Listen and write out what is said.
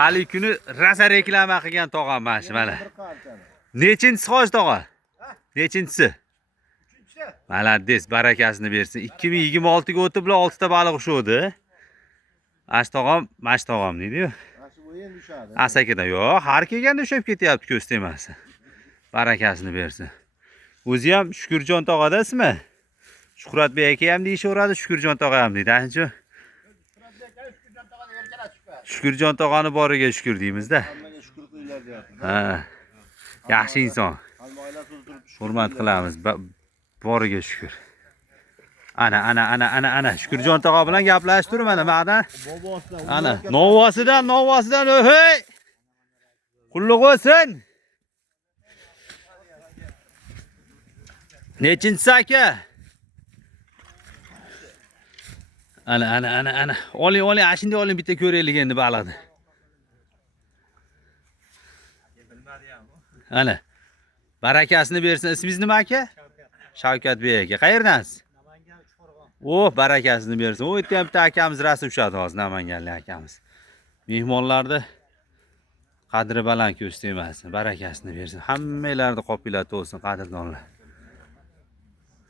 hali kuni rosa reklama qilgan tog'am mana shu mana. Nechinchisi Hoji tog'a? Nechinchisi? Malades, barakasini bersin. 2026 ga o'tib 6 ta baliq ushodi. Ash tog'am, mash tog'am deydi-yu. Asakada yo'q, har kelganda ushab ketyapti ko'z temasi. Barakasini bersin. O'zi ham Shukurjon tog'ada ismi? Shuhratbek aka ham deyishaveradi, Shukurjon tog'a ham deydi. Ancha. Shukurjon tog'ani boriga shukr deymizda. Hammaga shukr qilinglar deyapti. Ha. Yaxshi inson. Hurmat qilamiz. Boriga shukr. Ana Shukurjon tog'a bilan gaplashib turib mana ma'dan. Ana Novvosidan hey! Qulluq bo'lsin. Nechinchisi aka? Ana. Oling, ashunday oling bitta ko'raylik endi baliqni. Ana. Barakasini bersin. Ismingiz nima aka? Shavkatbek aka. Qayerdansiz? Oh, barakasini bersin. O yerda ham bitta akamiz rasm tushadi hozir, Namanganlik akamiz. Mehmonlarni qadri baland ko'z temasin, barakasini bersin. Hammalarni qopilati bo'lsin, qadrdonlar.